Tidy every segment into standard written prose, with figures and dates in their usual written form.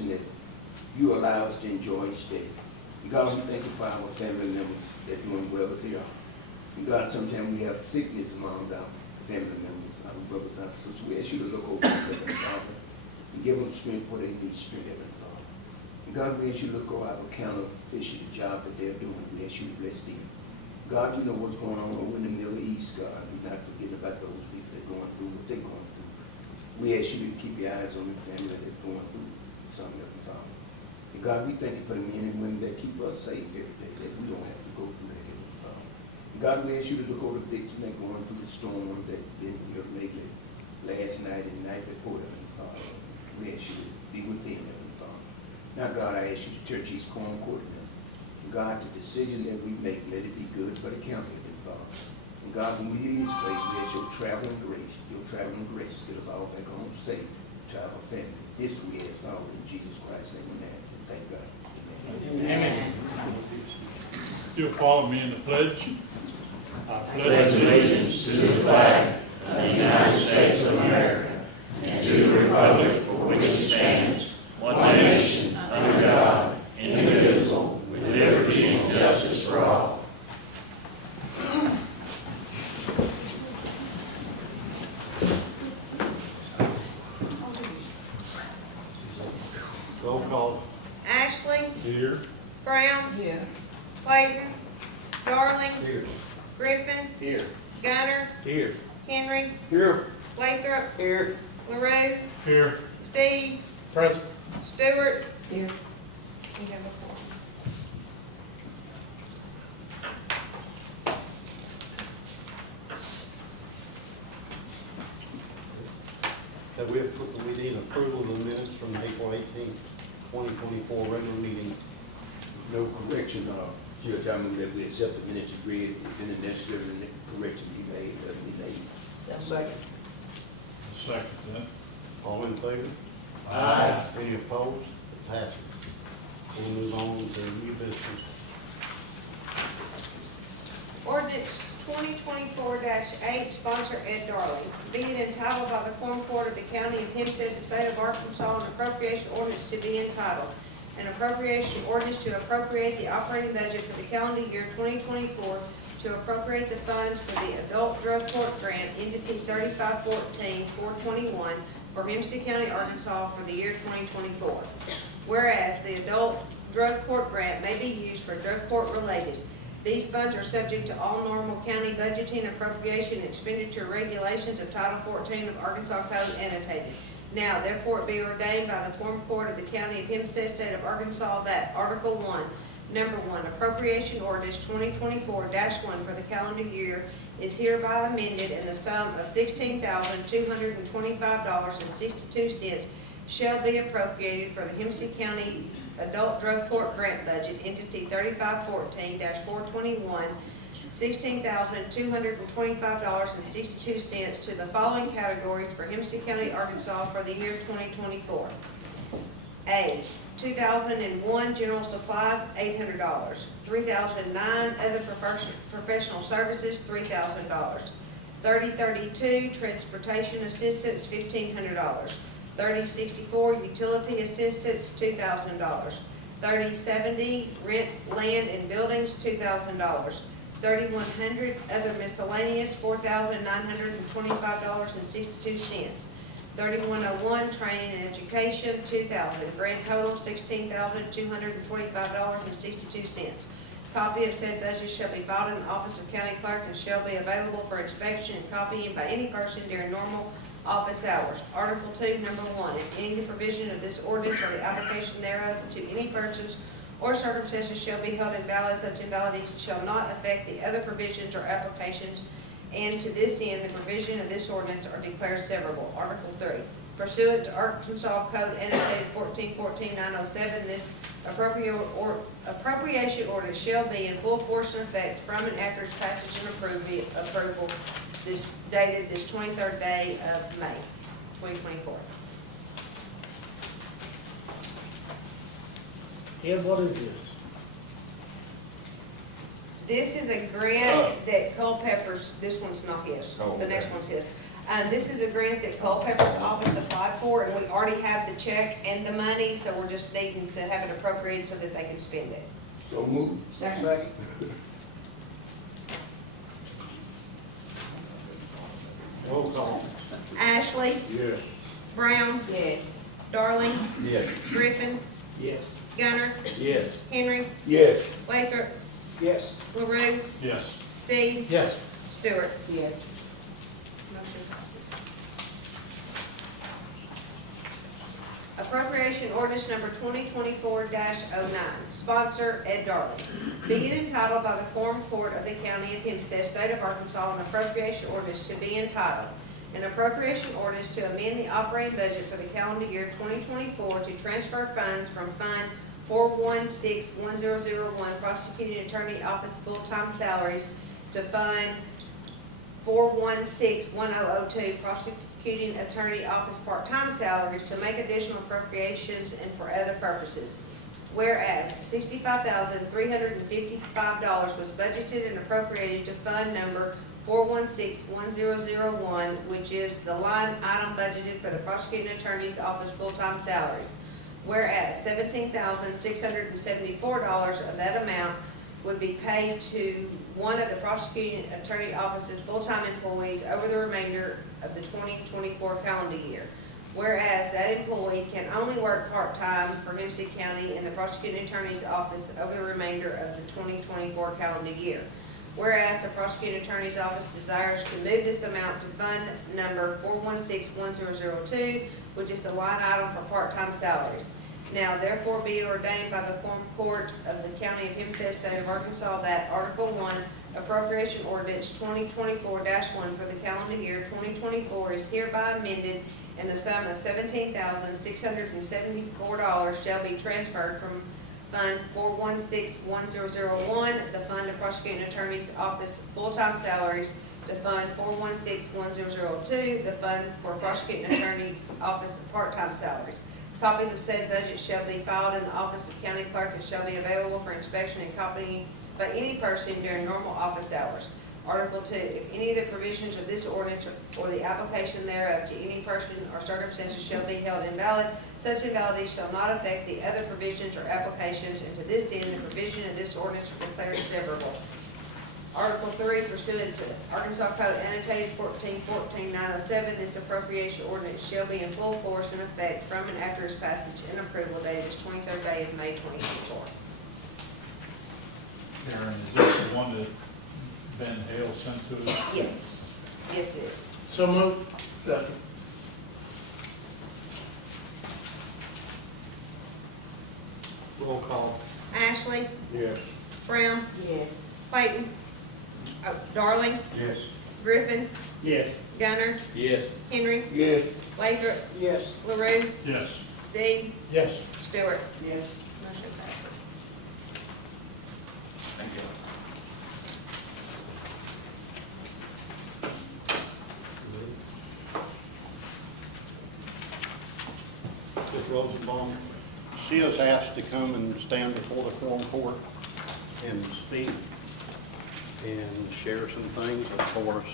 blessing that you allow us to enjoy each day. And God, we thank you for our family members that are doing well that they are. And God, sometimes we have sickness among our family members, our brothers and our sisters. We ask you to look over them, Heavenly Father, and give them strength where they need strength, Heavenly Father. And God, we ask you to look over our counter official, the job that they're doing. We ask you to bless them. God, you know what's going on over in the Middle East, God. We're not forgetting about those people that are going through what they're going through. We ask you to keep your eyes on the family that's going through something, Heavenly Father. And God, we thank you for the men and women that keep us safe every day, that we don't have to go through that, Heavenly Father. And God, we ask you to look over the victims that are going through the storm that been here lately, last night and the night before, Heavenly Father. We ask you to be with them, Heavenly Father. Now, God, I ask you to touch these Quorum Court. God, the decision that we make, let it be good for the county, Heavenly Father. And God, when we leave this place, we ask your traveling grace, get us all back home safe to our family. This we ask all in Jesus Christ's name, amen. Thank God. Amen. You'll follow me in the pledge. I pledge allegiance to the flag of the United States of America and to the republic for which it stands, one nation, under God, indivisible, with liberty and justice for all. Roll call. Ashley, Here. Brown, Here. Clayton, Darling, Here. Griffin, Here. Gunner, Here. Henry, Here. Lathrop, Here. LaRue, Here. Steve, Present. Stewart. Here. We have a quorum. We need approval of the minutes from April 18th, 2024 regular meeting. No correction, Judge, I move that we accept the minutes agreed, if any necessary correction be made, that be made. Second. Second that. All in favor? Aye. Any opposed? It passes. We'll move on to new business. Ordinance 2024-8, sponsor Ed Darling. Being entitled by the Quorum Court of the County of Hempstead, the State of Arkansas, an appropriation ordinance to be entitled, an appropriation ordinance to appropriate the operating budget for the calendar year 2024 to appropriate the funds for the Adult Drug Court Grant, entity 3514-421 for Hempstead County, Arkansas for the year 2024. Whereas the Adult Drug Court Grant may be used for drug court related. These funds are subject to all normal county budgeting, appropriation, and expenditure regulations of Title 14 of Arkansas Code annotated. Now, therefore, it be ordained by the Quorum Court of the County of Hempstead, State of Arkansas, that Article 1, Number 1, Appropriation Ordinance 2024-1 for the calendar year is hereby amended, and the sum of $16,225.62 shall be appropriated for the Hempstead County Adult Drug Court Grant Budget, entity 3514-421, $16,225.62 to the following categories for Hempstead County, Arkansas for the year 2024. A, 2001 general supplies, $800. 3009 other professional services, $3,000. 3032 transportation assistance, $1,500. 3064 utility assistance, $2,000. 3070 rent land and buildings, $2,000. 3100 other miscellaneous, $4,925.62. 3101 training and education, $2,000. Grand total $16,225.62. Copy of said budget shall be filed in the office of county clerk and shall be available for inspection and copying by any person during normal office hours. Article 2, Number 1, if any of the provision of this ordinance or the application thereof to any persons or circumstances shall be held invalid, such invalidity shall not affect the other provisions or applications, and to this end, the provision of this ordinance are declared severable. Article 3, pursuant to Arkansas Code annotated 1414-907, this appropriation ordinance shall be in full force and effect from and after its passage and approval this dated this 23rd day of May, 2024. Ed, what is this? This is a grant that Culpeppers, this one's not his, Oh, the next okay. one's his. This is a grant that Culpepper's office applied for, and we already have the check and the money, so we're just needing to have it appropriated so that they can spend it. So move. Second. Roll call. Ashley, Yes. Brown, Yes. Darling, Yes. Griffin, Yes. Gunner, Yes. Henry, Yes. Lathrop, Yes. LaRue, Yes. Steve, Yes. Stewart. Yes. Motion passes. Appropriation ordinance number 2024-09, sponsor Ed Darling. Being entitled by the Quorum Court of the County of Hempstead, State of Arkansas, an appropriation ordinance to be entitled, an appropriation ordinance to amend the operating budget for the calendar year 2024 to transfer funds from Fund 4161001 Prosecuting Attorney Office full-time salaries to Fund 4161002 Prosecuting Attorney Office part-time salaries to make additional appropriations and for other purposes. Whereas $65,355 was budgeted and appropriated to Fund Number 4161001, which is the line item budgeted for the Prosecuting Attorney's Office full-time salaries. Whereas $17,674 of that amount would be paid to one of the Prosecuting Attorney Office's full-time employees over the remainder of the 2024 calendar year. Whereas that employee can only work part-time for Hempstead County in the Prosecuting Attorney's Office over the remainder of the 2024 calendar year. Whereas the Prosecuting Attorney's Office desires to move this amount to Fund Number 4161002, which is the line item for part-time salaries. Now therefore be it ordained by the Quorum Court of the County of Hempstead, State of Arkansas, that Article 1, Appropriation Ordinance 2024-1 for the calendar year 2024 is hereby amended, and the sum of $17,674 shall be transferred from Fund 4161001, the Fund of Prosecuting Attorney's Office full-time salaries, to Fund 4161002, the Fund for Prosecuting Attorney Office part-time salaries. Copies of said budget shall be filed in the office of county clerk and shall be available for inspection and copying by any person during normal office hours. Article 2, if any of the provisions of this ordinance or the application thereof to any person or circumstances shall be held invalid, such invalidity shall not affect the other provisions or applications, and to this end, the provision of this ordinance are declared severable. Article 3, pursuant to Arkansas Code annotated 1414-907, this appropriation ordinance shall be in full force and effect from and after its passage and approval dated this 23rd day of May 2024. Karen, is this the one that Ben Hale sent to us? Yes, yes it is. So moved. Second. Roll call. Ashley, Yes. Brown, Yes. Clayton, Darling, Yes. Griffin, Yes. Gunner, Yes. Henry, Yes. Lathrop, Yes. LaRue, Yes. Steve, Yes. Stewart. Yes. Motion passes. Thank you. Ms. Rosenbaum, she is asked to come and stand before the Quorum Court and speak and share some things for us.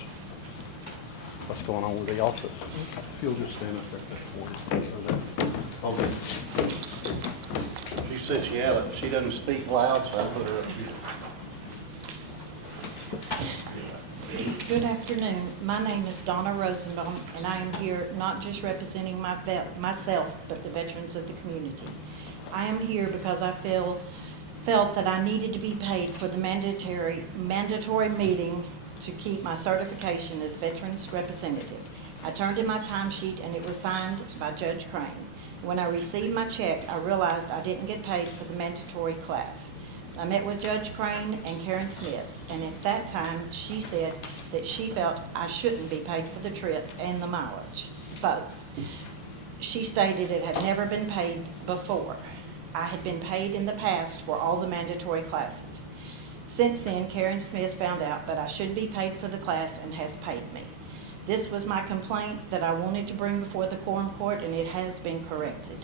What's going on with the office? If you'll just stand up there for that. Okay. She said she doesn't speak loud, so I put her up here. Good afternoon. My name is Donna Rosenbaum, and I am here not just representing myself, but the veterans of the community. I am here because I felt that I needed to be paid for the mandatory meeting to keep my certification as veterans representative. I turned in my timesheet and it was signed by Judge Crane. When I received my check, I realized I didn't get paid for the mandatory class. I met with Judge Crane and Karen Smith, and at that time, she said that she felt I shouldn't be paid for the trip and the mileage, both. She stated it had never been paid before. I had been paid in the past for all the mandatory classes. Since then, Karen Smith found out that I should be paid for the class and has paid me. This was my complaint that I wanted to bring before the Quorum Court, and it has been corrected.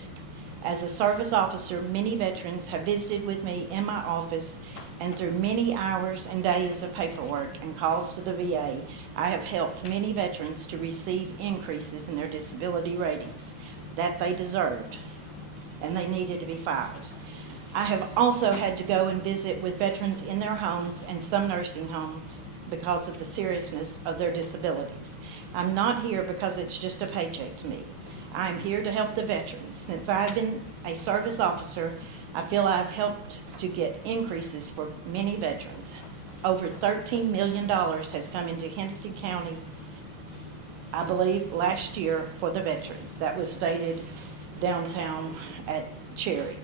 As a service officer, many veterans have visited with me in my office, and through many hours and days of paperwork and calls to the VA, I have helped many veterans to receive increases in their disability ratings that they deserved, and they needed to be filed. I have also had to go and visit with veterans in their homes and some nursing homes because of the seriousness of their disabilities. I'm not here because it's just a paycheck to me. I'm here to help the veterans. Since I've been a service officer, I feel I've helped to get increases for many veterans. Over $13 million has come into Hempstead County, I believe, last year for the veterans. That was stated downtown at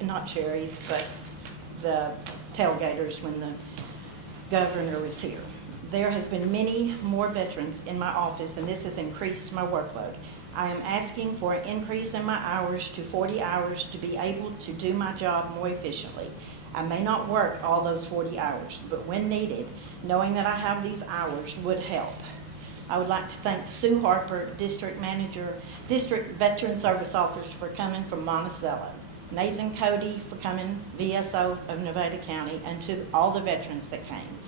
not Cherry's, but the tailgaters when the governor was here. There has been many more veterans in my office, and this has increased my workload. I am asking for an increase in my hours to 40 hours to be able to do my job more efficiently. I may not work all those 40 hours, but when needed, knowing that I have these hours would help. I would like to thank Sue Harper, District Veteran Service Officer, for coming from Monticello, Nathan Cody for coming, VSO of Nevada County, and to all the veterans that came,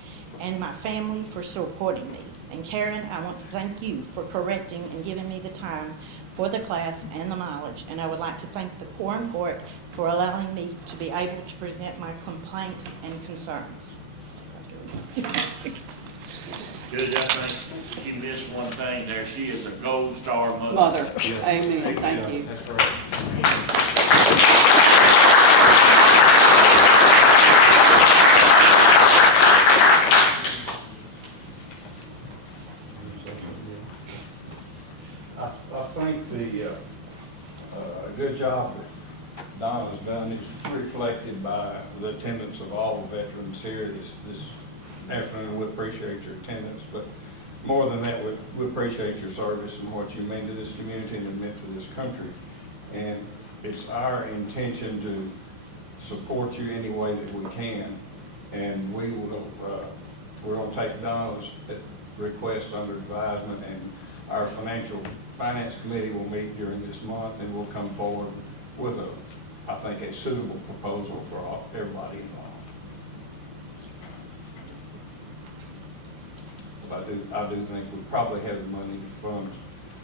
and my family for supporting me. And Karen, I want to thank you for correcting and giving me the time for the class and the mileage. And I would like to thank the Quorum Court for allowing me to be able to present my complaint and concerns. Judge, I think she missed one thing there. She is a gold star mother. Mother, amen, thank you. That's right. I think the good job that Donna's done is reflected by the attendance of all the veterans here this afternoon. We appreciate your attendance, but more than that, we appreciate your service and what you mean to this community and meant to this country. And it's our intention to support you any way that we can, and we will. We're going to take Donna's request under advisement, and our finance committee will meet during this month, and we'll come forward with I think, a suitable proposal for everybody involved. I do think we probably have the money to fund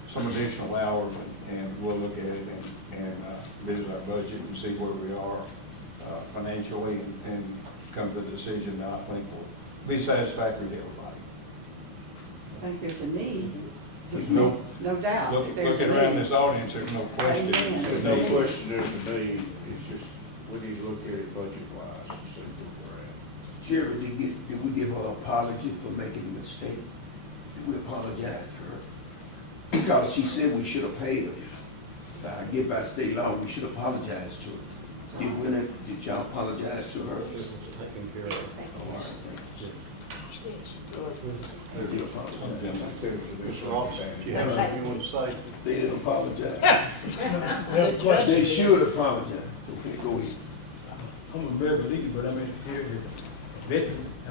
some additional hours, and we'll look at it and visit our budget and see where we are financially, and come to the decision that I think will be satisfactory to everybody. I think there's a need. There's no doubt. Looking around this audience, there's no question. Amen. There's no question there's a need, it's just, we need to look at it budget-wise and see where we're at. Sherry, did we give her an apology for making a mistake? Did we apologize to her? Because she said we should have paid her. I get by state law, we should apologize to her. Did y'all apologize to her? Taken care of. All right. They did apologize. Mr. Austin, do you have anything you want to say? They didn't apologize. They should apologize. Okay, go ahead. I'm a very believer, but I'm here as a veteran. I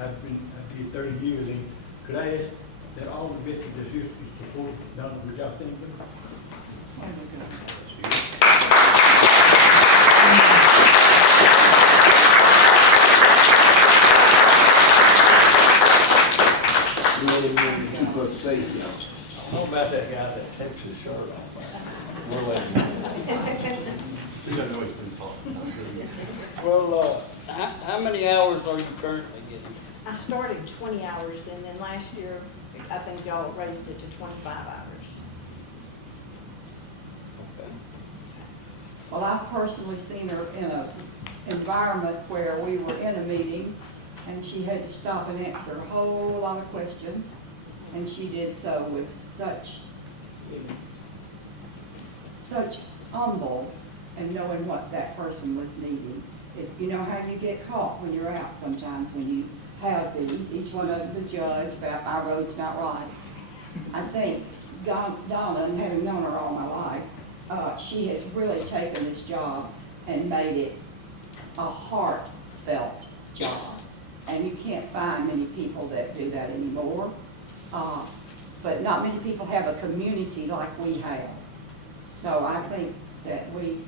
did 30 years, and could I ask that all the veterans that here is supported, Donna, would y'all stand with me? Keep us safe, y'all. How about that guy that takes his shirt off? We'll let him know. He doesn't know he's been talking. Well, how many hours are you currently getting? I started 20 hours, and then last year, I think y'all raised it to 25 hours. Okay. Well, I've personally seen her in an environment where we were in a meeting and she had to stop and answer a whole lot of questions, and she did so with such humble and knowing what that person was needing. You know how you get caught when you're out sometimes when you have these, each one of them the judge, about my road's not right. I think Donna, and having known her all my life, she has really taken this job and made it a heartfelt job. And you can't find many people that do that anymore. But not many people have a community like we have. So I think that we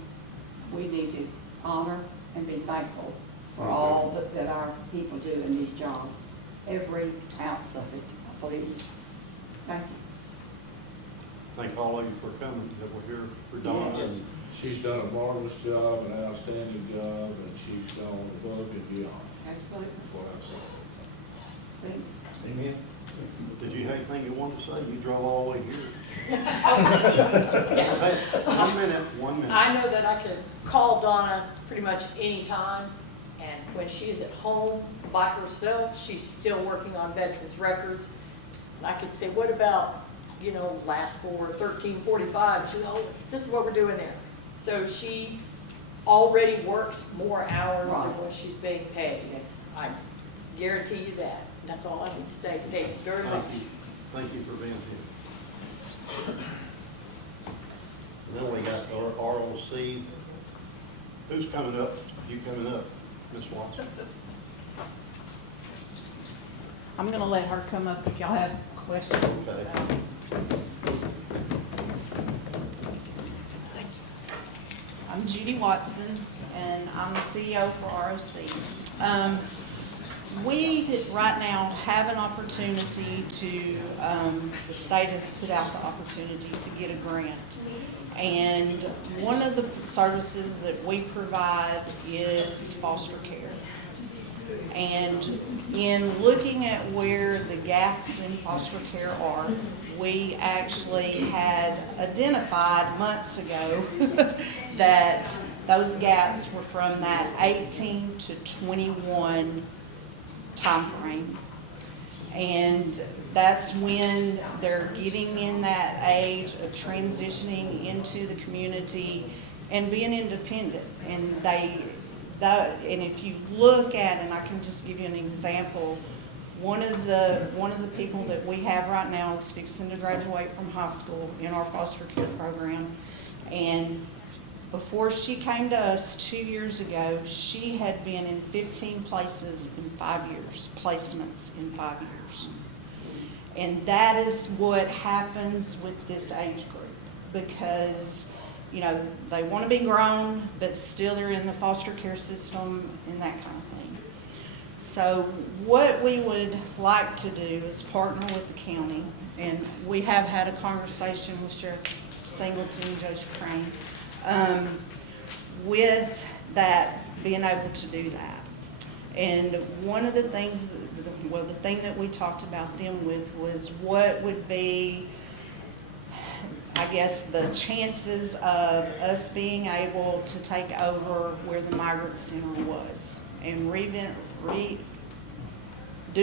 need to honor and be thankful for all that our people do in these jobs. Every ounce of it, I believe. Thank you. Thank all of you for coming, that we're here for Donna. Yes. And She's done a marvelous job, an outstanding job, and she's gone above and beyond, Absolutely. is what I've said. See? Amen. did you have anything you wanted to say? You drove all the way here. Yeah. Hey, 1 minute. I know that I can call Donna pretty much any time, and when she is at home by herself, she's still working on veterans' records. And I could say, what about, last for 1345? She, oh, this is what we're doing there. So she already works more hours than Right. what she's being paid. Yes. I guarantee you that. That's all I need to say. Thank you very much. Thank you. Thank you for being here. And then we got our ROC. Who's coming up? You coming up, Ms. Watson? I'm gonna let her come up if y'all have questions Okay. about it. I'm Judy Watson, and I'm the CEO for ROC. We right now have an opportunity to, the state has put out the opportunity to get a grant. And one of the services that we provide is foster care. And in looking at where the gaps in foster care are, we actually had identified months ago that those gaps were from that 18 to 21 timeframe. And that's when they're getting in that age of transitioning into the community and being independent. And and if you look at, and I can just give you an example, one of the people that we have right now is fixing to graduate from high school in our foster care program. And before she came to us 2 years ago, she had been in 15 places in 5 years, placements in 5 years. And that is what happens with this age group, because they want to be grown, but still they're in the foster care system and that kind of thing. So what we would like to do is partner with the county, and we have had a conversation with Sheriff Singleton and Judge Crane, with that, being able to do that. And one of the things, the thing that we talked about them with was what would be, I guess, the chances of us being able to take over where the migrant center was and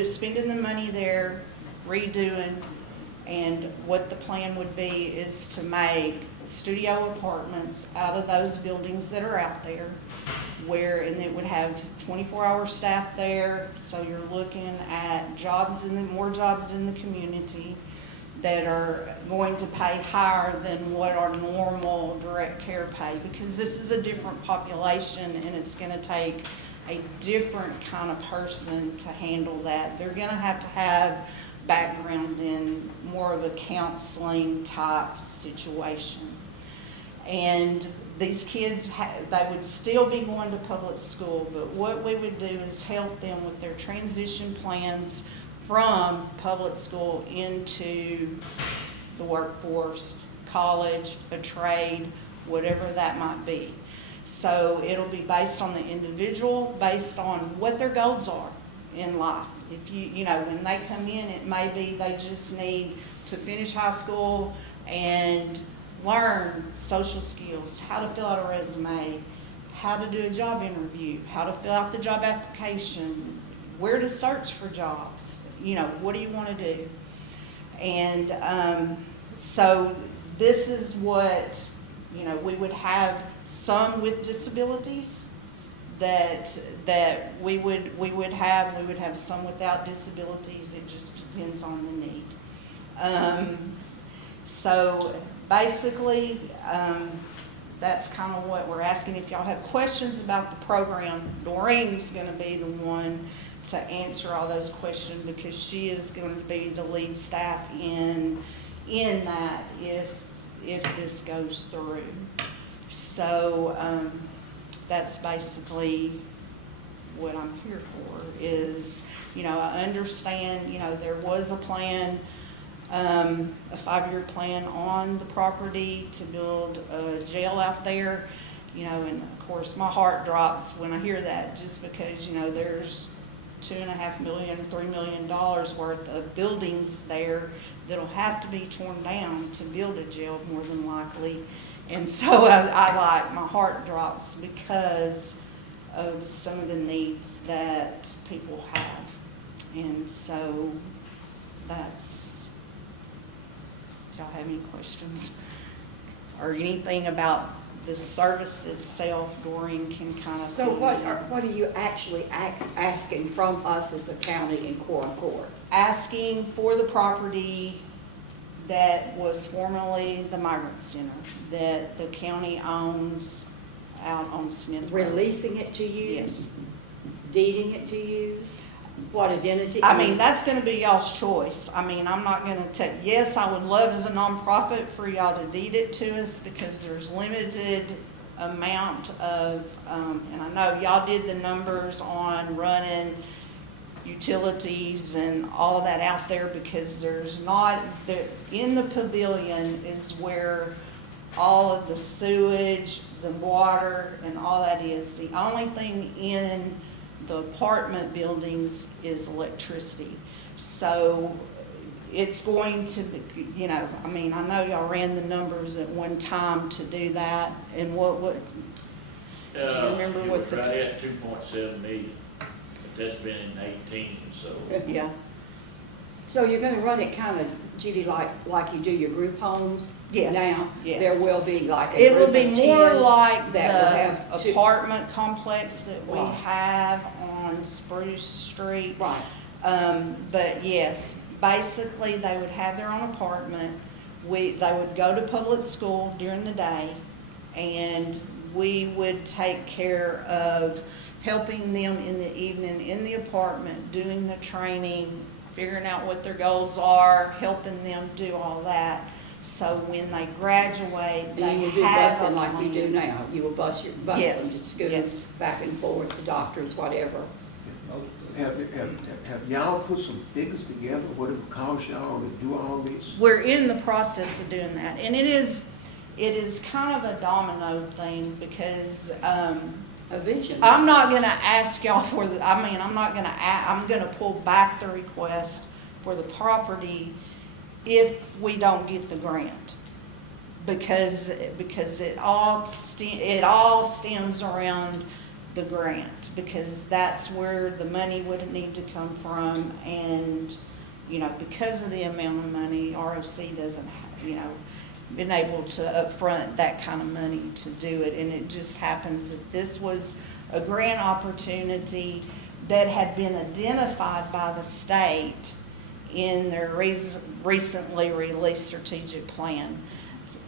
spending the money there, redoing, and what the plan would be is to make studio apartments out of those buildings that are out there, and it would have 24-hour staff there, so you're looking at more jobs in the community that are going to pay higher than what our normal direct care pay, because this is a different population and it's going to take a different kind of person to handle that. They're going to have background in more of a counseling type situation. And these kids, they would still be going to public school, but what we would do is help them with their transition plans from public school into the workforce, college, a trade, whatever that might be. So it'll be based on the individual, based on what their goals are in life. If when they come in, it may be they just need to finish high school and learn social skills, how to fill out a resume, how to do a job interview, how to fill out the job application, where to search for jobs, what do you want to do? And so this is what, we would have some with disabilities that we would have some without disabilities. It just depends on the need. So basically, that's kind of what we're asking. If y'all have questions about the program, Doreen's going to be the one to answer all those questions, because she is going to be the lead staff in that if this goes through. So that's basically what I'm here for. Is I understand there was a plan a 5-year plan on the property to build a jail out there. You know, and of course, my heart drops when I hear that, just because, you know, there's $2.5 million, $3 million worth of buildings there that'll have to be torn down to build a jail, more than likely. And so my heart drops because of some of the needs that people have. And so that's, do y'all have any questions? Or anything about the service itself? Doreen can kind of. So what are you actually asking from us as a county in Quorum Court? Asking for the property that was formerly the migrant center, that the county owns out on Smith Road. Releasing it to you? Yes. Deeding it to you? What identity? I mean, that's gonna be y'all's choice. I mean, I'm not gonna take, yes, I would love as a nonprofit for y'all to deed it to us, because there's limited amount of, and I know y'all did the numbers on running utilities and all of that out there, because there's not, in the pavilion is where all of the sewage, the water, and all that is. The only thing in the apartment buildings is electricity. So it's going to, you know, I mean, I know y'all ran the numbers at one time to do that, and what, do you remember You what were right at 2.7 million, but that's been in 18, so. yeah. So you're gonna run it kind of, Judy, like you do your group homes? Yes, Now, yes. there will be like a It will group be of more 10 like that will have the two- apartment complex that we Right. have on Spruce Street. Right. But yes, basically, they would have their own apartment. They would go to public school during the day, and we would take care of helping them in the evening in the apartment, doing the training, figuring out what their goals are, helping them do all that. So when they graduate, And they you will do have busing a like you do plan. now. You will bus them Yes, to schools, yes. back and forth to doctors, whatever. Have y'all put some figures together, what it would cost y'all to do all this? We're in the process of doing that, and it is kind of a domino thing, because, A vision. I'm not gonna ask y'all for the, I'm gonna pull back the request for the property if we don't get the grant. Because it all stems around the grant, because that's where the money would need to come from. And, you know, because of the amount of money, ROC doesn't have, you know, been able to upfront that kind of money to do it. And it just happens that this was a grant opportunity that had been identified by the state in their recently released strategic plan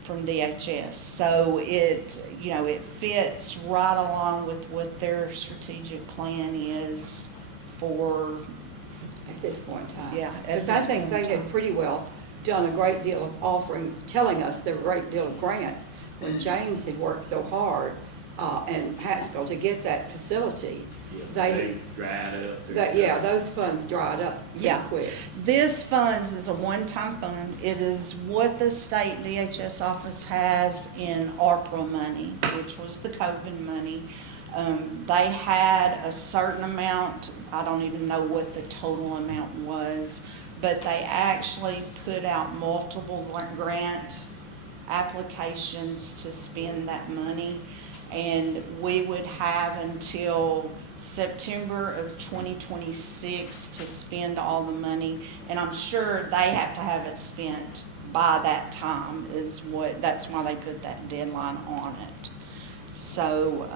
from DHS. So it, you know, it fits right along with what their strategic plan is for, At this point in time. Yeah, at Because I this think point they in had time. pretty well done a great deal of offering, telling us there were a great deal of grants when James had worked so hard, and Haskell to get that facility. They dried up. Yeah, those funds dried up pretty Yeah. quick. This funds is a one-time fund. It is what the state DHS office has in ARPA money, which was the COVID money. They had a certain amount, I don't even know what the total amount was, but they actually put out multiple grant applications to spend that money. And we would have until September of 2026 to spend all the money. And I'm sure they have to have it spent by that time that's why they put that deadline on it. So,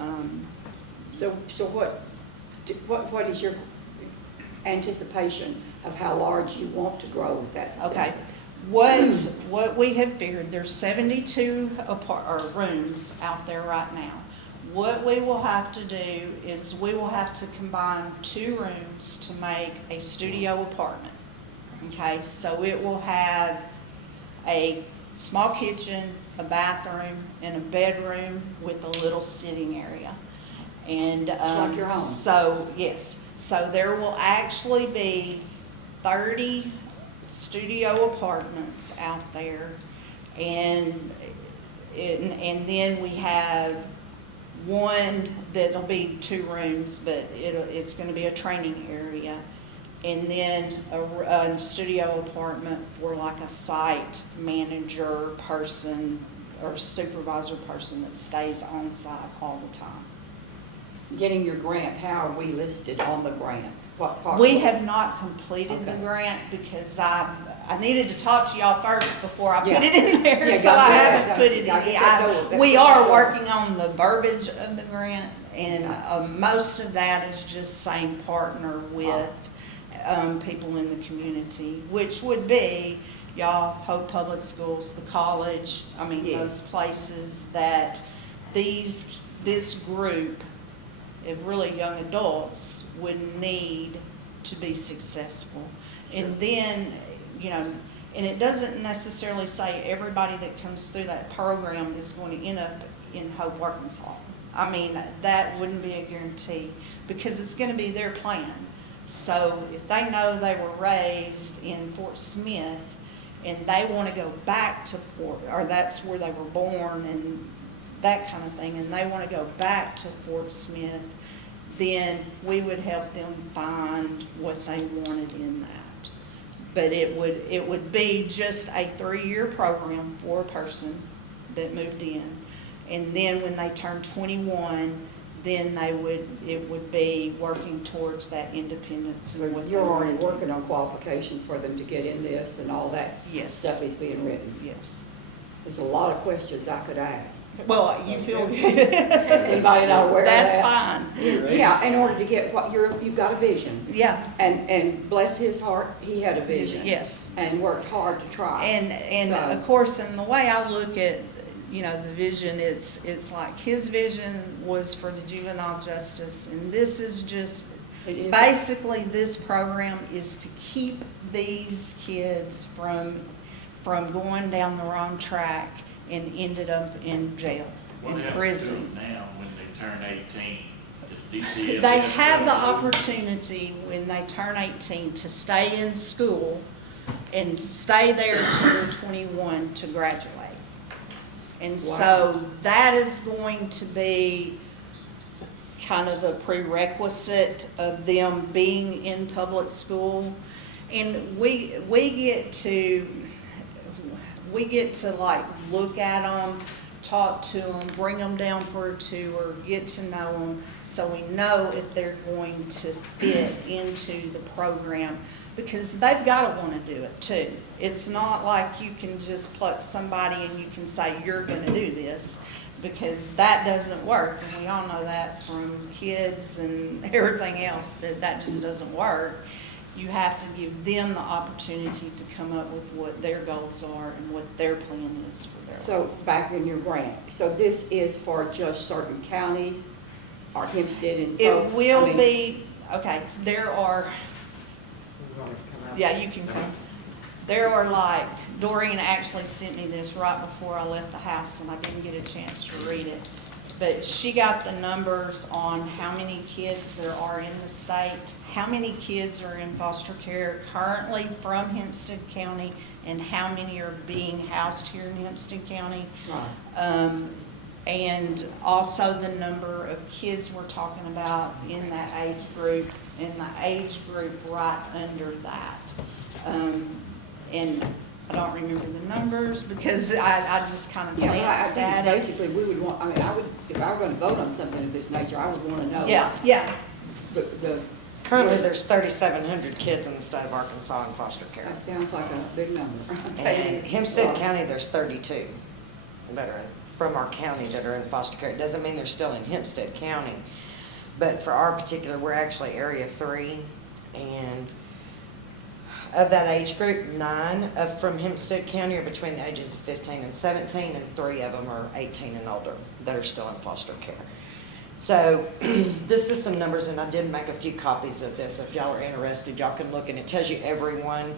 So what is your anticipation of how large you want to grow with that facility? okay. What we have figured, there's 72 rooms out there right now. What we will have to do is we will have to combine 2 rooms to make a studio apartment. Okay, so it will have a small kitchen, a bathroom, and a bedroom with a little sitting area. And like your home. so yes, so there will actually be 30 studio apartments out there, and then we have one that'll be 2 rooms, but it's gonna be a training area. And then a studio apartment for like a site manager person or supervisor person that stays on site all the time. Getting your grant, how are we listed on the grant? What part? We have not completed the Okay. grant because I needed to talk to y'all first before I put Yeah. it in there, Yeah, so gotta I do that, haven't don't put you? it Gotta in. get that door. That's We what are that door. working on the verbiage of the grant, and most of that is just saying partner with people in the community, which would be y'all, Hope Public Schools, the college, I mean, Yes. those places that this group of really young adults would need to be successful. And then, you know, and it doesn't necessarily say everybody that comes through that program is going to end up in Hope, Arkansas. I mean, that wouldn't be a guarantee because it's going to be their plan. So if they know they were raised in Fort Smith and they want to go back to or that's where they were born and that kind of thing, and they want to go back to Fort Smith, then we would help them find what they wanted in that. But it would be just a 3-year program for a person that moved in. And then when they turn 21, then it would be working towards that independence. So and what you're they already wanted. working on qualifications for them to get in this and all that Yes. stuff is being written. Yes. There's a lot of questions I could ask. Well, you feel Is anybody not aware of That's that? fine. Yeah, in order to get what you've got a vision. Yeah. And bless his heart, he had a vision. Yes. And worked hard to try. And So- of course, and the way I look at, you know, the vision, it's like his vision was for the juvenile justice, and this is just, It is. basically this program is to keep these kids from going down the wrong track and ended up in jail, What in happens to prison. them now when they turn 18? Does DCF They have have the to- opportunity when they turn 18 to stay in school and stay there until they're 21 to graduate. And so that is going to be kind of a prerequisite of them being in public school. And we get to like look at them, talk to them, bring them down for a tour, get to know them, so we know if they're going to fit into the program, because they've got to want to do it too. It's not like you can just pluck somebody and you can say, you're going to do this, because that doesn't work. And we all know that from kids and everything else, that just doesn't work. You have to give them the opportunity to come up with what their goals are and what their plan is for their life. So back in your grant, so this is for just certain counties or Hempstead and so? It will I mean, be, okay, so there are, yeah, you can come. There are like, Doreen actually sent me this right before I left the house and I didn't get a chance to read it. But she got the numbers on how many kids there are in the state, how many kids are in foster care currently from Hempstead County, and how many are being housed here in Hempstead County. Right. And also the number of kids we're talking about in that age group, and the age group right under that. And I don't remember the numbers because I just kind of Yeah, glanced I at think it. it's basically, we would want, I mean, I would, if I were gonna vote on something of this nature, I would wanna know. Yeah. The, Currently, there's 3,700 kids in the state of Arkansas in foster care. that sounds like a big number. And in Hempstead County, there's 32 that are from our county that are in foster care. It doesn't mean they're still in Hempstead County, but for our particular, we're actually Area 3, and of that age group, 9 from Hempstead County are between the ages of 15 and 17, and 3 of them are 18 and older that are still in foster care. So this is some numbers, and I did make a few copies of this. If y'all are interested, y'all can look, and it tells you everyone.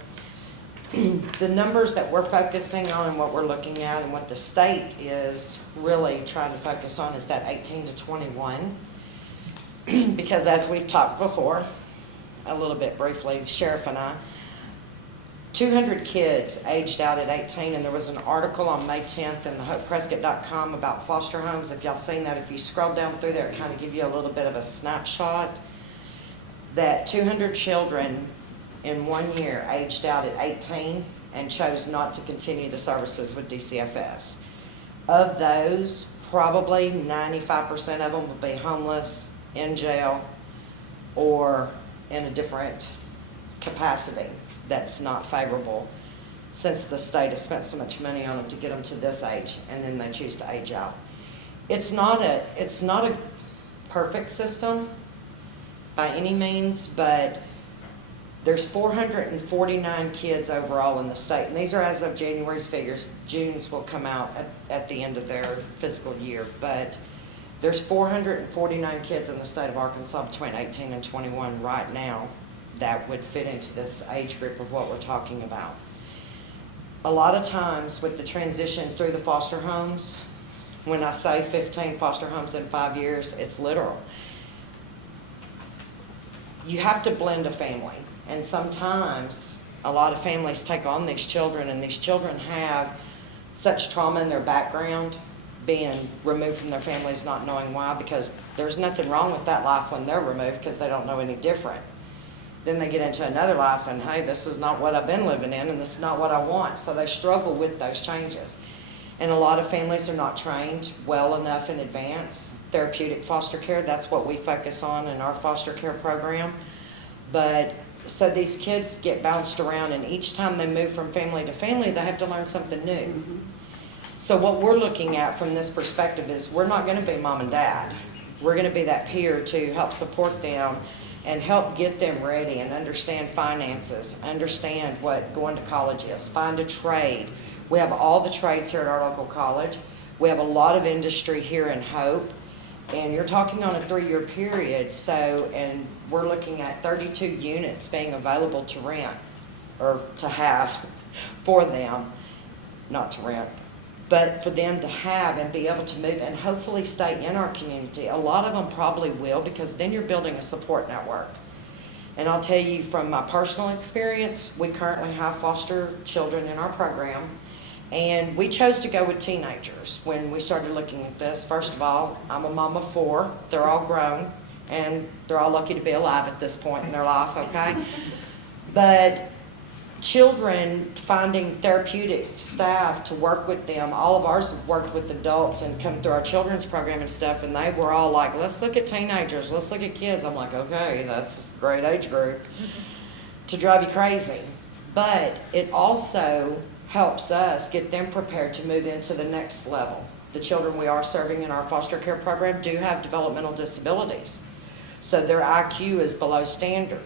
The numbers that we're focusing on and what we're looking at and what the state is really trying to focus on is that 18 to 21. Because as we've talked before, a little bit briefly, Sheriff and I, 200 kids aged out at 18, and there was an article on May 10th in the hopeprescott.com about foster homes. If y'all seen that, if you scroll down through there, it kind of give you a little bit of a snapshot that 200 children in 1 year aged out at 18 and chose not to continue the services with DCFS. Of those, probably 95% of them will be homeless, in jail, or in a different capacity that's not favorable, since the state has spent so much money on them to get them to this age, and then they choose to age out. It's not a perfect system by any means, but there's 449 kids overall in the state, and these are as of January's figures. June's will come out at the end of their fiscal year, but there's 449 kids in the state of Arkansas between 18 and 21 right now that would fit into this age group of what we're talking about. A lot of times with the transition through the foster homes, when I say 15 foster homes in 5 years, it's literal. You have to blend a family, and sometimes a lot of families take on these children, and these children have such trauma in their background, being removed from their families, not knowing why, because there's nothing wrong with that life when they're removed because they don't know any different. Then they get into another life and, hey, this is not what I've been living in, and this is not what I want. So they struggle with those changes. And a lot of families are not trained well enough in advance. Therapeutic foster care, that's what we focus on in our foster care program. But so these kids get bounced around, and each time they move from family to family, they have to learn something new. Mm-hmm. So what we're looking at from this perspective is we're not going to be mom and dad. We're going to be that peer to help support them and help get them ready and understand finances, understand what going to college is, find a trade. We have all the trades here at our local college. We have a lot of industry here in Hope, and you're talking on a 3-year period, so, and we're looking at 32 units being available to rent, or to have for them, not to rent, but for them to have and be able to move and hopefully stay in our community. A lot of them probably will, because then you're building a support network. And I'll tell you from my personal experience, we currently have foster children in our program, and we chose to go with teenagers when we started looking at this. First of all, I'm a mom of 4. They're all grown, and they're all lucky to be alive at this point in their life, okay? But children finding therapeutic staff to work with them. All of ours have worked with adults and come through our children's program and stuff, and they were all like, let's look at teenagers, let's look at kids. I'm like, okay, that's a great age group to drive you crazy. But it also helps us get them prepared to move into the next level. The children we are serving in our foster care program do have developmental disabilities. So their IQ is below standard.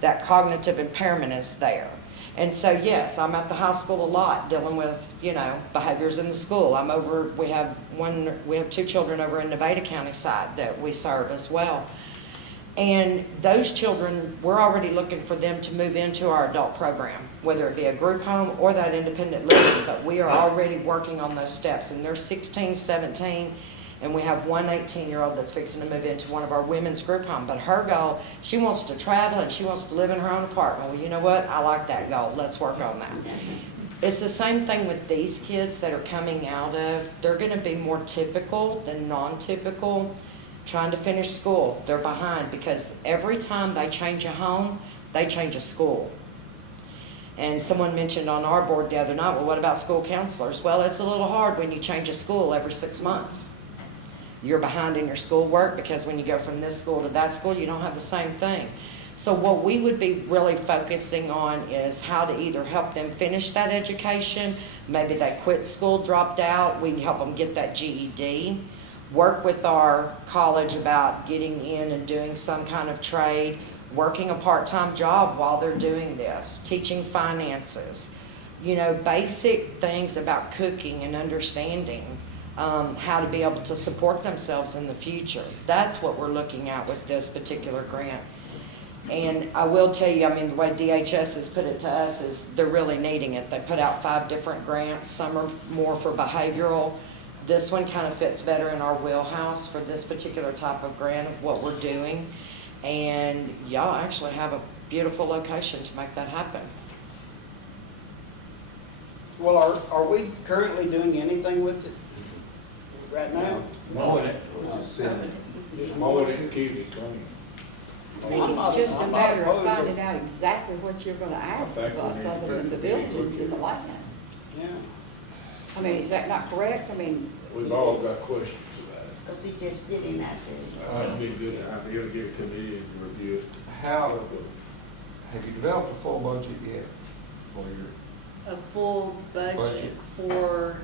That cognitive impairment is there. And so, yes, I'm at the high school a lot dealing with, behaviors in the school. We have 2 children over in Nevada County side that we serve as well. And those children, we're already looking for them to move into our adult program, whether it be a group home or that independent living, but we are already working on those steps. And they're 16, 17, and we have one 18-year-old that's fixing to move into one of our women's group home. But her goal, she wants to travel and she wants to live in her own apartment. Well, you know what? I like that goal. Let's work on that. It's the same thing with these kids that are coming out of, they're going to be more typical than non-typical. Trying to finish school, they're behind, because every time they change a home, they change a school. And someone mentioned on our board the other night, well, what about school counselors? Well, it's a little hard when you change a school every 6 months. You're behind in your schoolwork, because when you go from this school to that school, you don't have the same thing. So what we would be really focusing on is how to either help them finish that education, maybe they quit school, dropped out, we can help them get that GED, work with our college about getting in and doing some kind of trade, working a part-time job while they're doing this, teaching finances, basic things about cooking and understanding how to be able to support themselves in the future. That's what we're looking at with this particular grant. And I will tell you, the way DHS has put it to us is they're really needing it. They put out 5 different grants. Some are more for behavioral. This one kind of fits better in our wheelhouse for this particular type of grant of what we're doing. And y'all actually have a beautiful location to make that happen. Well, are we currently doing anything with it right now? Mowing it, Just mowing it and keep it clean. I think it's just a matter of finding out exactly what you're gonna ask I think of we us need to other than the put it in. buildings and the land. Yeah. I mean, is that not correct? I mean, We've all got questions about it. Because he just sitting out there. It'd be a good idea to get a committee and review it. How, have you developed a full budget yet for your, A full budget Budget. for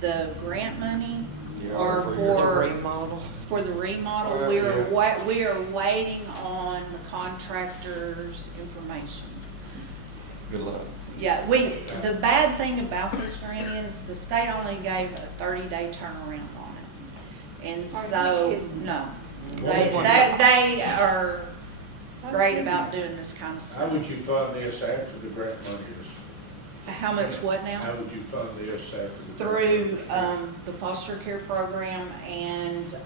the grant money yeah, or for The for, remodel. for the remodel? Yeah. We are waiting on the contractor's information. good luck? Yeah, the bad thing about this grant is the state only gave a 30-day turnaround on it. And so, kidding? no, they are great about doing this kind of How stuff. would you fund this after the grant money is? How much what now? How would you fund this after? The Through the foster care program and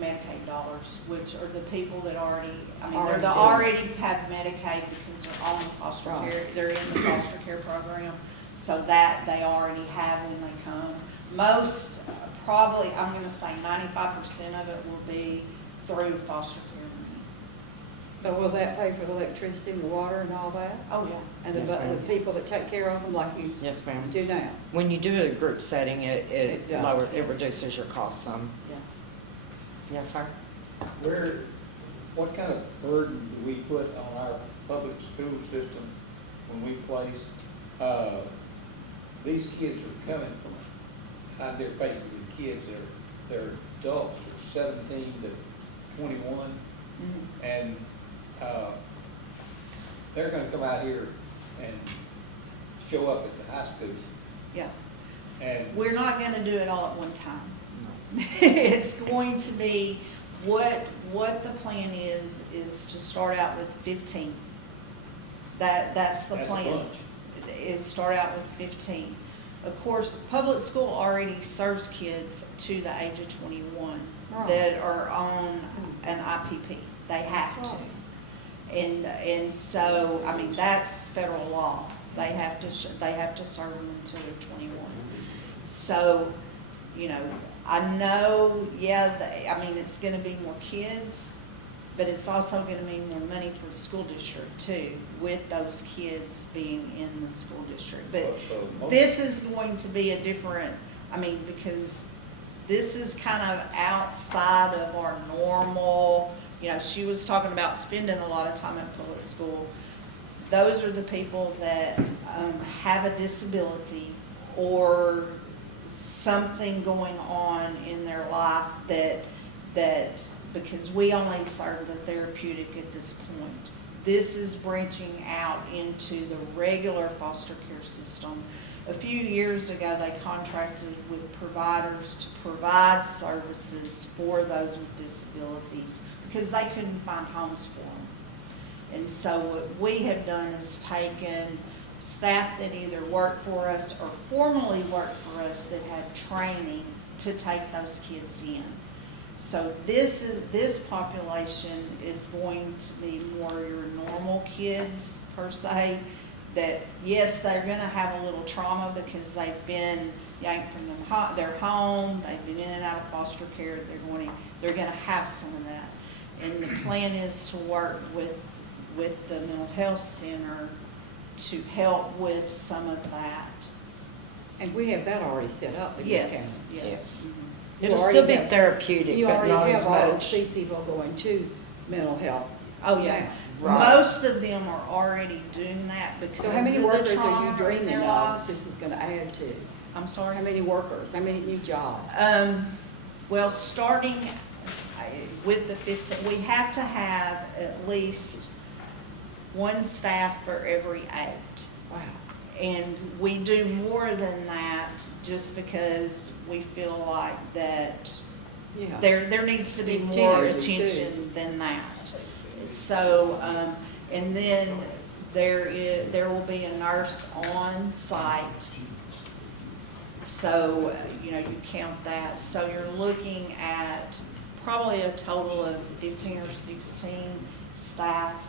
Medicaid dollars, which are the people that already, I mean, they already have Medicaid because they're on the foster care, they're in the foster care program, so that they already have when they come. Most, probably, I'm gonna say 95% of it will be through foster care money. but will that pay for the electricity and the water and all that? Oh, yeah. And Yes, ma'am. the people that take care of them like you Yes, ma'am. do now? When you do a group setting, it It does, lowers, it yes. reduces your cost some. Yeah. Yes, sir. What kind of burden do we put on our public school system when we place, these kids are coming from, they're basically kids, they're adults, they're 17 to 21, and, they're gonna come out here and show up at the high school, Yeah. and We're not gonna do it all at one time. It's going to be, what the plan is to start out with 15. That's the that's a plan. bunch. Is start out with 15. Of course, public school already serves kids to the age of 21 Right. that are on an IPP. They have That's to. right. And so, I mean, that's federal law. They have to serve them until they're 21. So, you know, I know, I mean, it's gonna be more kids, but it's also gonna mean more money for the school district too, with those kids being in the school district. But this is going to be a different, I mean, because this is kind of outside of our normal, you know, she was talking about spending a lot of time in public school. Those are the people that have a disability or something going on in their life that because we only serve the therapeutic at this point. This is branching out into the regular foster care system. A few years ago, they contracted with providers to provide services for those with disabilities because they couldn't find homes for them. And so what we have done is taken staff that either worked for us or formerly worked for us that had training to take those kids in. So this population is going to be more your normal kids per se, that yes, they're gonna have a little trauma because they've been yanked from their home, they've been in and out of foster care, they're gonna have some of that. And the plan is to work with the mental health center to help with some of that. And we have that already set up in this county. Yes. Mhm. It'll You still already be have- therapeutic, You but already not as have all much. see people going to mental health. Oh, yeah. Right. Most of them are already doing that because So how many of the workers are trauma you in dreaming their of life. this is gonna add to? I'm sorry? How many workers, how many new jobs? Well, starting with the 15, we have to have at least one staff for every 8. Wow. And we do more than that just because we feel like that Yeah. there needs to be These more teenagers, too. attention than that. So, and then there will be a nurse on site. So, you know, you count that. So you're looking at probably a total of 15 or 16 staff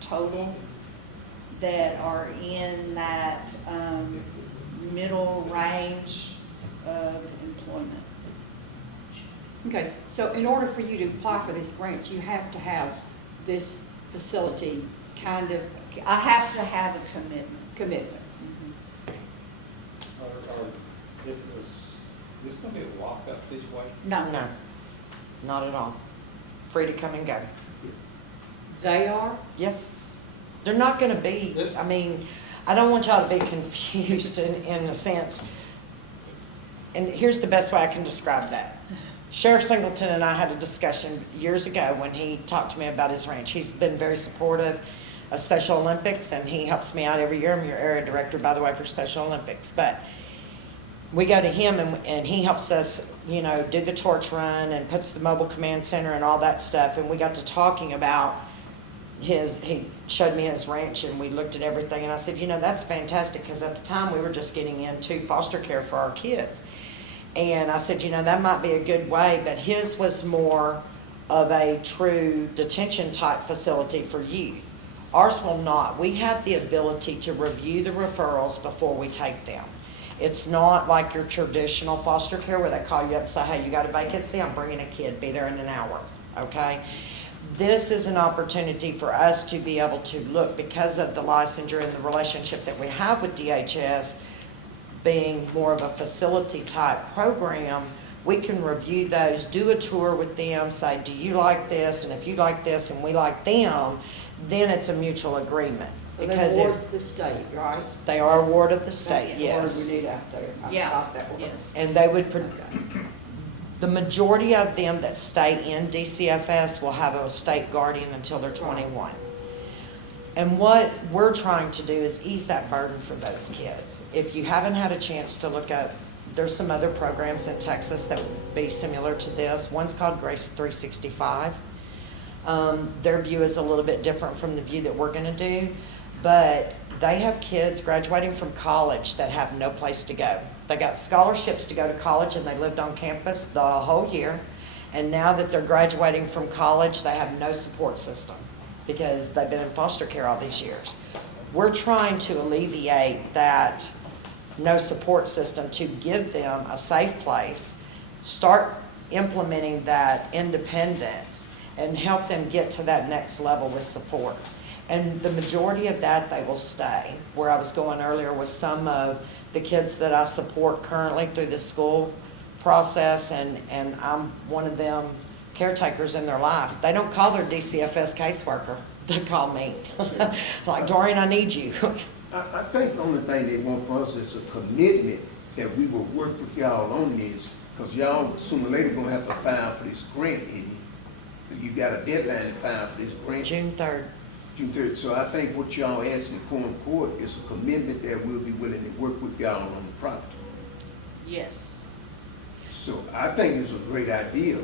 total that are in that middle range of employment. Okay, so in order for you to apply for this grant, you have to have this facility kind of I have to have a commitment. This gonna be a walk-up situation? No, No, not at all. Free to come and go. They are? Yes. They're not gonna be, I mean, I don't want y'all to be confused in a sense. And here's the best way I can describe that. Sheriff Singleton and I had a discussion years ago when he talked to me about his ranch. He's been very supportive of Special Olympics, and he helps me out every year. I'm your area director, by the way, for Special Olympics. But we go to him, and he helps us, you know, do the torch run and puts the mobile command center and all that stuff. And we got to talking about he showed me his ranch, and we looked at everything. And I said, you know, that's fantastic, because at the time we were just getting into foster care for our kids. And I said, you know, that might be a good way, but his was more of a true detention type facility for youth. Ours will not. We have the ability to review the referrals before we take them. It's not like your traditional foster care where they call you up and say, hey, you got a vacancy, I'm bringing a kid, be there in an hour, okay? This is an opportunity for us to be able to look, because of the licensure and the relationship that we have with DHS, being more of a facility type program, we can review those, do a tour with them, say, do you like this? And if you like this and we like them, then it's a mutual agreement. So Because they're wards of the state, right? they are a ward of the state, That's the yes. word we need out there. I Yeah, thought that was- yes. And they would, Okay. the majority of them that stay in DCFS will have a state guardian until they're 21. And what we're trying to do is ease that burden for those kids. If you haven't had a chance to look up, there's some other programs in Texas that would be similar to this. One's called Grace 365. Their view is a little bit different from the view that we're gonna do, but they have kids graduating from college that have no place to go. They got scholarships to go to college, and they lived on campus the whole year. And now that they're graduating from college, they have no support system because they've been in foster care all these years. We're trying to alleviate that no support system to give them a safe place, start implementing that independence, and help them get to that next level with support. And the majority of that, they will stay. Where I was going earlier with some of the kids that I support currently through the school process, and I'm one of them caretakers in their life. They don't call their DCFS caseworker, they call me. Like, Dorian, I need you. I think the only thing they want from us is a commitment that we will work with y'all on this, because y'all sooner or later gonna have to file for this grant, isn't it? You got a deadline to file for this grant. June 3rd. June 3rd. So I think what y'all asking Quorum Court is a commitment that we'll be willing to work with y'all on the project. Yes, So I think it's a great idea.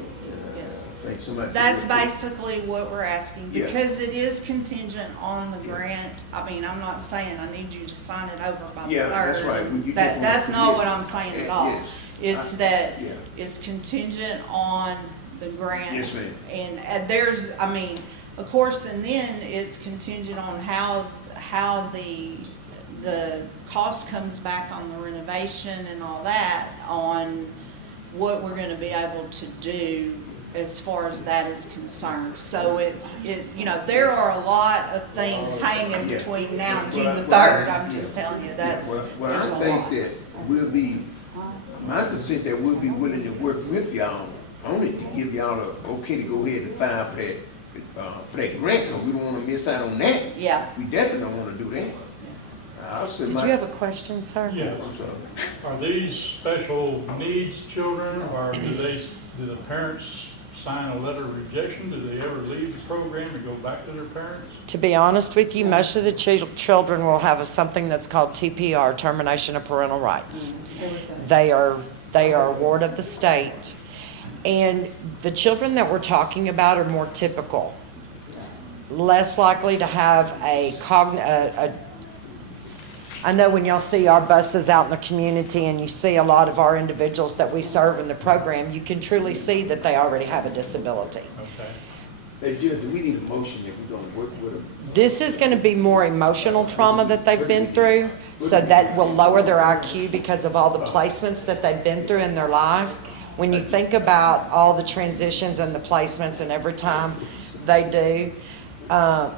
yes. I think somebody. That's basically what we're asking, Yeah. because it is contingent on the grant. I mean, I'm not saying I need you to sign it over by the 3rd. Yeah, that's right. You just wanna That's not what commit. I'm saying at Yeah, all. yes. It's that Yeah. it's contingent on the grant. Yes, ma'am. And there's, I mean, of course, and then it's contingent on how the cost comes back on the renovation and all that, on what we're gonna be able to do as far as that is concerned. So it's, you know, there are a lot of things hanging Yeah. between now and Well, June the well, 3rd. I'm just telling you, that's, Well, there's a I think lot. that we'll be, my consent that we'll be willing to work with y'all, only to give y'all the okay to go ahead and file for that grant, because we don't wanna miss out on that. Yeah. We definitely don't wanna do that. I'll send Did my. you have a question, sir? Yeah. I'm sorry. Are these special needs children, or do the parents sign a letter of rejection? Do they ever leave the program and go back to their parents? To be honest with you, most of the children will have something that's called TPR, termination of parental rights. They are a ward of the state. And the children that we're talking about are more typical, less likely to have I know when y'all see our buses out in the community and you see a lot of our individuals that we serve in the program, you can truly see that they already have a disability. Okay. Hey, Judge, do we need a motion if we're gonna work with them? This is gonna be more emotional trauma that they've been through, so that will lower their IQ because of all the placements that they've been through in their life. When you think about all the transitions and the placements and every time they do,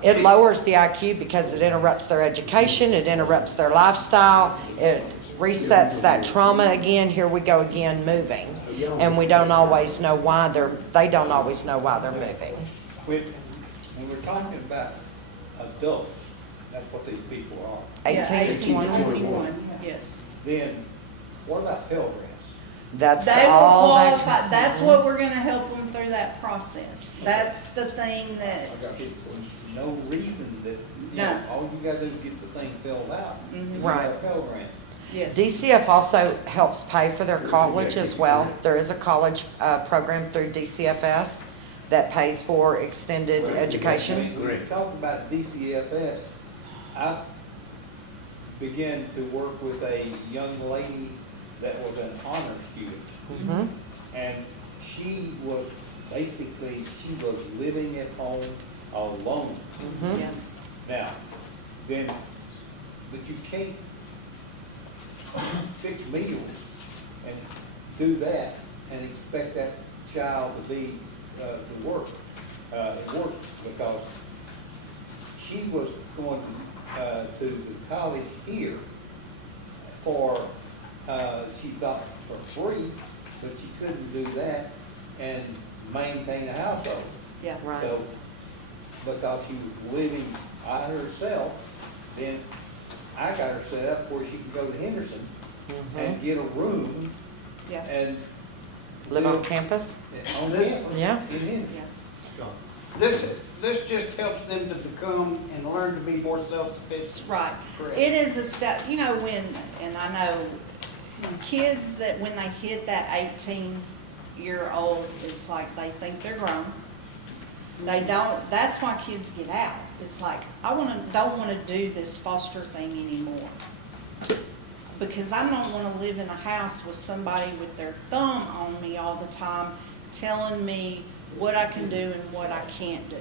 it lowers the IQ because it interrupts their education, it interrupts their lifestyle, it resets that trauma again. Here we go again, moving. And we don't always know why they don't always know why they're moving. When we're talking about adults, that's what these people are. 18 to 18 to 21. 21, yes. Then, what about Pell Grants? That's They will all they qualify, that's what we're gonna help them through that process. That's the thing that, No reason that, No. all you gotta do is get the thing filled out. Mhm. You Right. got a Pell Grant. yes. DCF also helps pay for their college as well. There is a college program through DCFS that pays for extended education. When you talk about DCFS, I began to work with a young lady that was an honor student. Mhm. And she was, basically, she was living at home alone. Mhm. Yeah. Now, then, but you can't fix meals and do that and expect that child to be, to work, at work, because she was going to the college here for, she thought for free, but she couldn't do that and maintain a household. Yeah. Right. So, because she was living by herself, then I got her set up where she could go to Henderson and get a room Yeah. and Live on campus? on campus Yeah. in Henderson. This just helps them to become and learn to be more self-sufficient. Right. Correct. It is a step, you know, and I know, kids that when they hit that 18-year-old, it's like they think they're grown. They don't, that's why kids get out. It's like, don't wanna do this foster thing anymore. Because I don't wanna live in a house with somebody with their thumb on me all the time, telling me what I can do and what I can't do.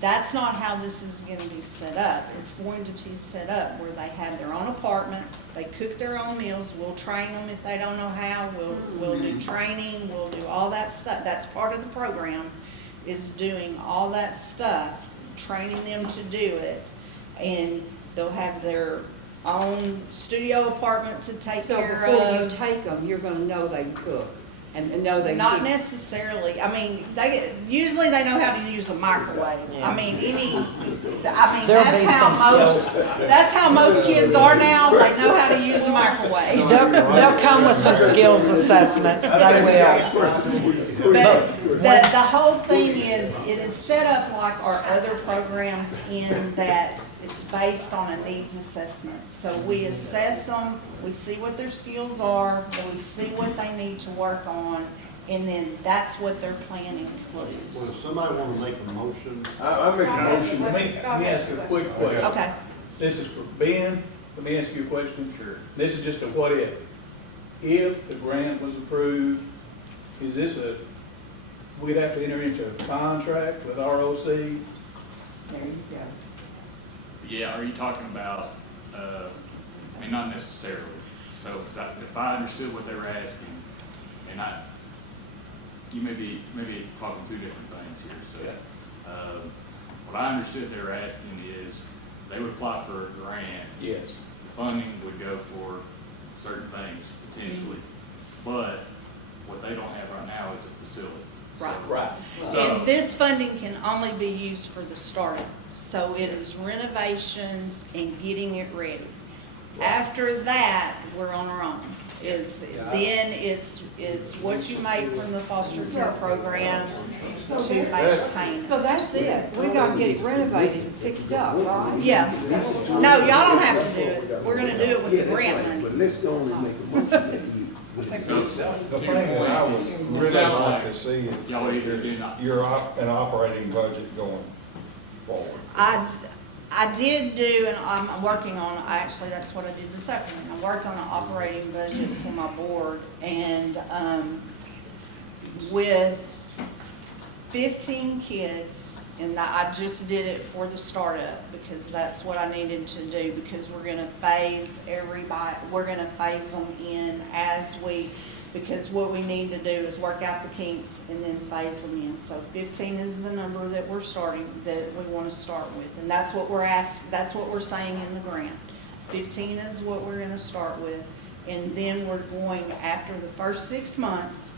That's not how this is gonna be set up. It's going to be set up where they have their own apartment, they cook their own meals, we'll train them if they don't know how, we'll do training, we'll do all that stuff. That's part of the program, is doing all that stuff, training them to do it. And they'll have their own studio apartment to take care of. So before you take them, you're gonna know they cook and know they. Not necessarily. I mean, usually they know how to use a microwave. Yeah. I mean, There'll be some that's how most kids are now. They know how to use a microwave. They'll come with some skills assessments, they will. But the whole thing is, it is set up like our other programs in that it's based on a needs assessment. So we assess them, we see what their skills are, and we see what they need to work on, and then that's what their plan Well, includes. if somebody want to make a motion, I make a motion. Let me ask a quick question. Okay, This is for Ben. Let me ask you a question. Sure. This is just a what if. If the grant was approved, is this we'd have to enter into a contract with ROC? There you go. Yeah, are you talking about, I mean, not necessarily. So, 'cause if I understood what they were asking, and you may be talking two different things here. So, what I understood they were asking is, they would apply for a grant. Yes. The funding would go for certain things potentially, but what they don't have right now is a facility. So- Right. So, and this funding can only be used for the startup. So it is renovations and getting it ready. After that, we're on our own. It's what you make from the foster care program to maintain it. So that's it. We gotta get it renovated and fixed up, right? Yeah. No, y'all don't have to do it. We're gonna do it with the grant money. But let's go on and make a motion. so, The thing that I would really sounds like like to see y'all either do is not. an operating budget going forward. I did do, and I'm working on, actually, that's what I did this afternoon. I worked on an operating budget for my board, and with 15 kids, and I just did it for the startup because that's what I needed to do, because we're gonna phase everybody, we're gonna phase them in as we, because what we need to do is work out the kinks and then phase them in. So 15 is the number that we're starting, that we wanna start with, and that's what that's what we're saying in the grant. 15 is what we're gonna start with, and then we're going, after the first 6 months,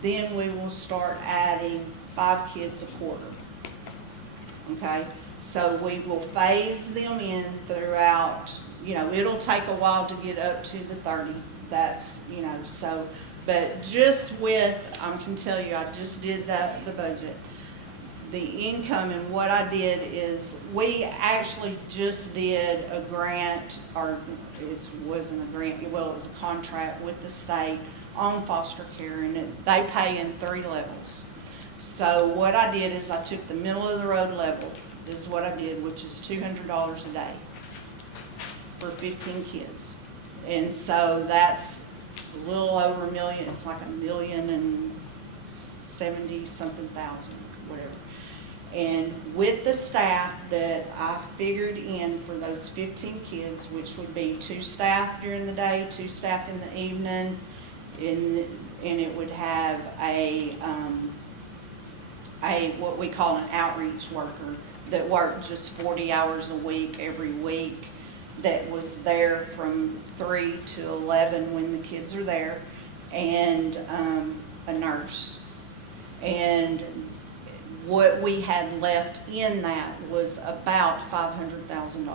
then we will start adding 5 kids a quarter. Okay, so we will phase them in throughout, it'll take a while to get up to the 30, that's, so, but just with, I can tell you, I just did the budget. The income, and what I did is, we actually just did a grant, or it wasn't a grant, well, it was a contract with the state on foster care, and they pay in 3 levels. So what I did is I took the middle of the road level, is what I did, which is $200 a day for 15 kids. And so that's a little over $1 million, it's like $1,070,000-something, whatever. And with the staff that I figured in for those 15 kids, which would be 2 staff during the day, 2 staff in the evening, and it would have a what we call an outreach worker that worked just 40 hours a week every week, that was there from 3 to 11 when the kids are there, and a nurse. And what we had left in that was about $500,000.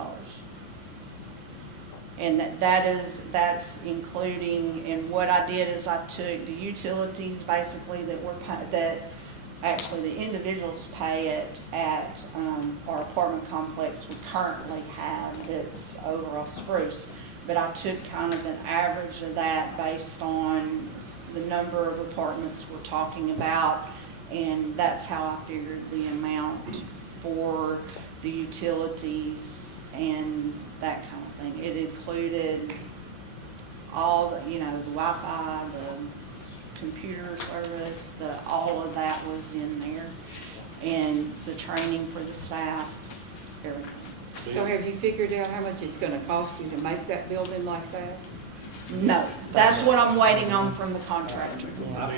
And that's including, and what I did is I took the utilities basically that actually the individuals pay at our apartment complex we currently have that's over off Spruce. But I took kind of an average of that based on the number of apartments we're talking about, and that's how I figured the amount for the utilities and that kind of thing. It included all the, the Wi-Fi, the computer service, all of that was in there, and the training for the staff, everything. So have you figured out how much it's gonna cost you to make that building like that? No, that's what I'm waiting on from the contractor. My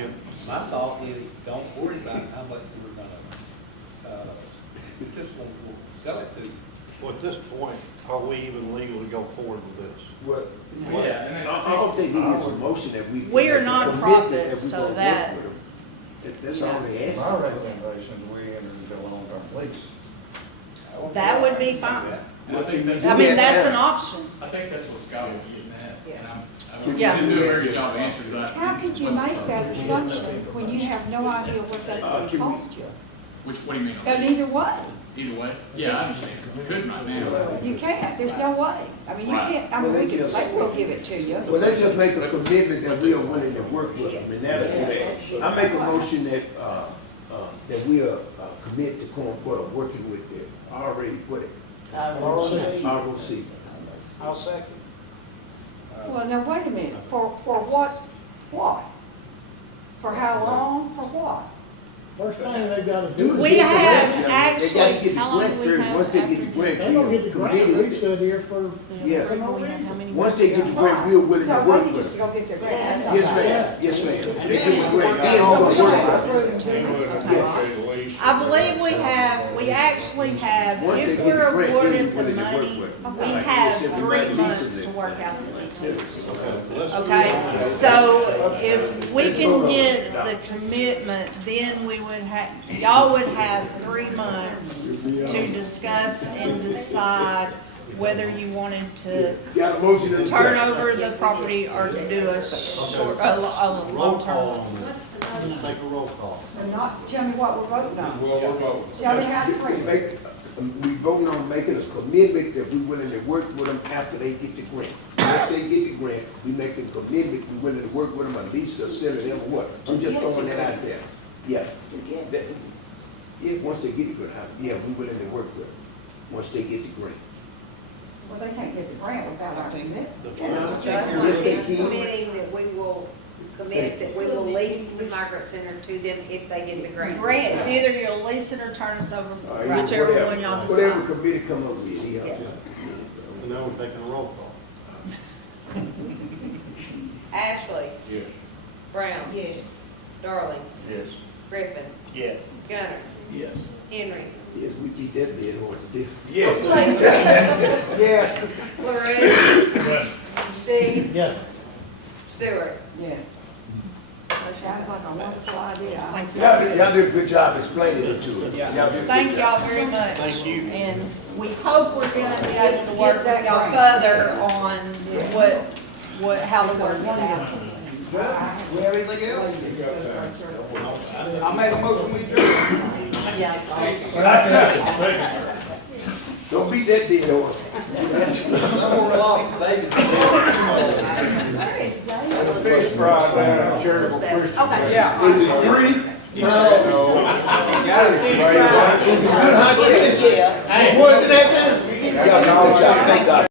thought is, don't worry about how much we're gonna, we just won't sell it to you. Well, at this point, are we even legal to go forward with this? Well, Yeah. I don't think we get some motion that we. We are commitment nonprofit, that we so gonna work that- with them. That's all they ask. My recommendation is we enter into a long-term lease. That would be fine. I think that's, I mean, that's an option. I think that's what Scott was getting at, and I Yeah. didn't do a very good job answering that. How could you make that assumption when you have no idea what that's gonna cost you? What do you mean? But either way, Either way? Yeah, I understand. You couldn't right now. you can't, there's no way. I mean, you Right. can't, I mean, we can say we'll give it to you. Well, let's just make a commitment that we are willing to work with them, and that'll do that. I make a motion that, that we are, commit to quote, working with them. I already put it. ROC. I'll second. Well, now, wait a minute, for what? For how long, for what? First thing they gotta do is. We They have gotta actually, get the how long grant do we first. have Once they get the after? grant, They don't get the grant, committed. we sit here for, Yeah. for no We have how reason. many Once they get the months? grant, we're willing to So work they with just them. go get their grant. Yes, ma'am, yes, ma'am. They get the grant, they all gonna work with them. I believe we actually have, Once they if get we're the grant, then awarded we're the willing to work money, with them. we Like have you said, we 3 might lease months them to there. work out the details. Let's do Okay, that. so if we can get the commitment, then we would have, y'all would have 3 months to discuss and decide whether you wanted to Got a motion in a turn second. over the property or to do a short, a Roll long-term call on lease. this. Just take a roll call. But not, tell me what we're voting on. Tell me how it's free. We voting on making a commitment that we willing to work with them after they get the grant. Once they get the grant, we make a commitment, we willing to work with them, at least or sell it, or what. I'm just throwing that out there. Yeah. That- Yeah, once they get the grant, yeah, we willing to work with them, once they get the grant. Well, they can't get the grant without our commitment. The Yeah. That's why he's committing that we will commit that we will lease the migrant center to them if they get the grant. Grant, either you'll lease it or turn us over, All right, whichever whatever- one y'all Whatever decide. committee come up with, yeah. Yeah. And now we're taking a roll call. Ashley, Yes. Brown. Yes. Darling, Yes. Griffin, Yes. Gunner, Yes. Henry, Yes, we beat that dead horse to death. Yes. Yes. Larue, Steve, Yes. Stewart. Yes. That sounds like a wonderful idea. Y'all did a good job explaining it to us. Yeah. Y'all did a good Thank job. y'all very much. Thank you. And we hope we're gonna be able to Get work that with y'all grant. further on how to work it out. We have anything else? I'll make a motion, we adjourn. Don't beat that dead horse. Fish fry down at Charitable Christian. Okay. Yeah. Is it free? No. Got it. Is it good hot fish? Yeah. Where's it at now? Yeah, good job, thank God.